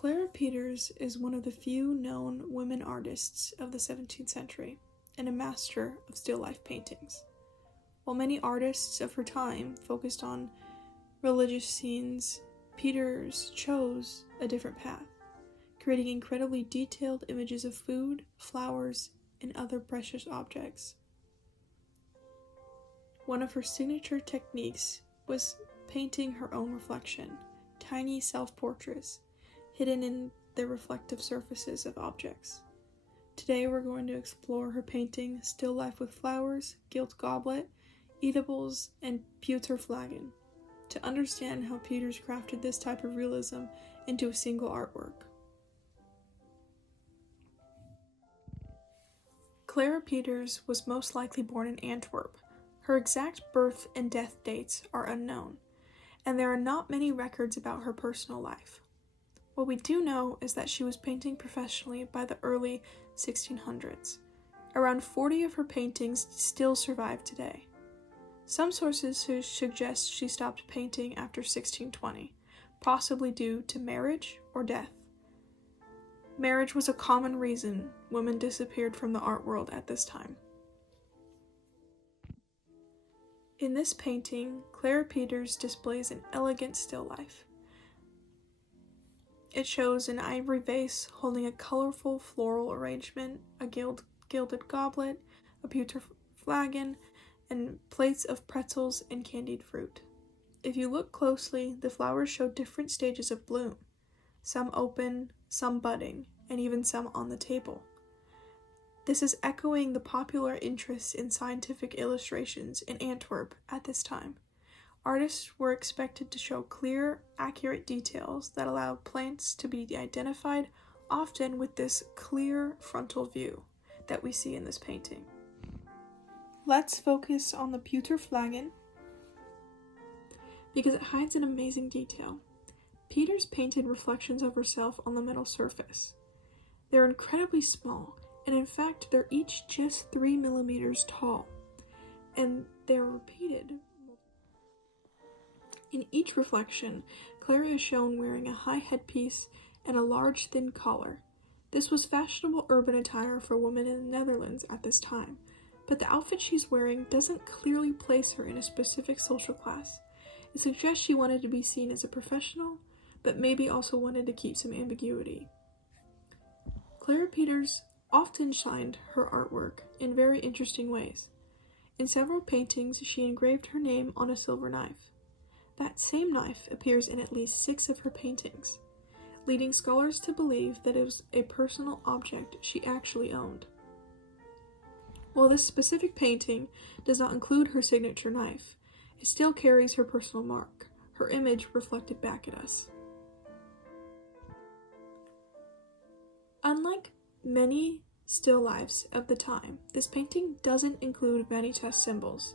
Clara Peeters is one of the few known women artists of the 17th century and a master of still life paintings. While many artists of her time focused on religious scenes, Peeters chose a different path, creating incredibly detailed images of food, flowers, and other precious objects. One of her signature techniques was painting her own reflection, tiny self-portraits, hidden in the reflective surfaces of objects. Today we're going to explore her painting Still Life with Flowers, Gilt Goblet, Eatables, and Pewter Flagon, to understand how Peeters crafted this type of realism into a single artwork. Clara Peeters was most likely born in Antwerp. Her exact birth and death dates are unknown, and there are not many records about her personal life. What we do know is that she was painting professionally by the early 1600s. Around 40 of her paintings still survive today. Some sources suggest she stopped painting after 1620, possibly due to marriage or death. Marriage was a common reason women disappeared from the art world at this time. In this painting, Clara Peeters displays an elegant still life. It shows an ivory vase holding a colorful floral arrangement, a gilded goblet, a pewter flagon, and plates of pretzels and candied fruit. If you look closely, the flowers show different stages of bloom, some open, some budding, and even some on the table. This is echoing the popular interest in scientific illustrations in Antwerp at this time. Artists were expected to show clear, accurate details that allowed plants to be identified, often with this clear frontal view that we see in this painting. Let's focus on the pewter flagon because it hides an amazing detail. Peeters painted reflections of herself on the metal surface. They're incredibly small, and in fact they're each just 3 millimeters tall, and they're repeated. In each reflection, Clara is shown wearing a high headpiece and a large thin collar. This was fashionable urban attire for women in the Netherlands at this time, but the outfit she's wearing doesn't clearly place her in a specific social class. It suggests she wanted to be seen as a professional, but maybe also wanted to keep some ambiguity. Clara Peeters often shined her artwork in very interesting ways. In several paintings, she engraved her name on a silver knife. That same knife appears in at least 6 of her paintings, leading scholars to believe that it was a personal object she actually owned. While this specific painting does not include her signature knife, it still carries her personal mark, her image reflected back at us. Unlike many still lifes of the time, this painting doesn't include vanitas symbols.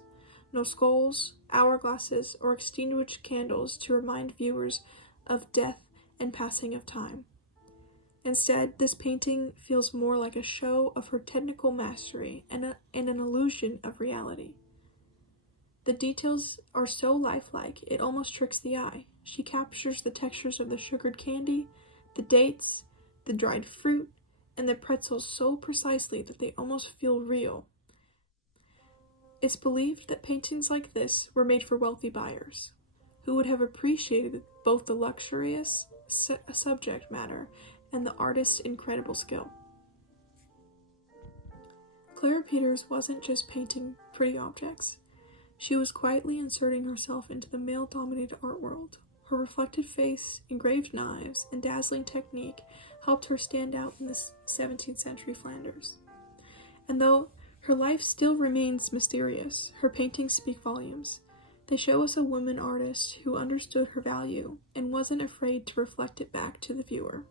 No skulls, hourglasses, or extinguished candles to remind viewers of death and passing of time. Instead, this painting feels more like a show of her technical mastery and an illusion of reality. The details are so lifelike, it almost tricks the eye. She captures the textures of the sugared candy, the dates, the dried fruit, and the pretzels so precisely that they almost feel real. It's believed that paintings like this were made for wealthy buyers, who would have appreciated both the luxurious subject matter and the artist's incredible skill. Clara Peeters wasn't just painting pretty objects. She was quietly inserting herself into the male-dominated art world. Her reflected face, engraved knives, and dazzling technique helped her stand out in the 17th century Flanders. And though her life still remains mysterious, her paintings speak volumes. They show us a woman artist who understood her value and wasn't afraid to reflect it back to the viewer.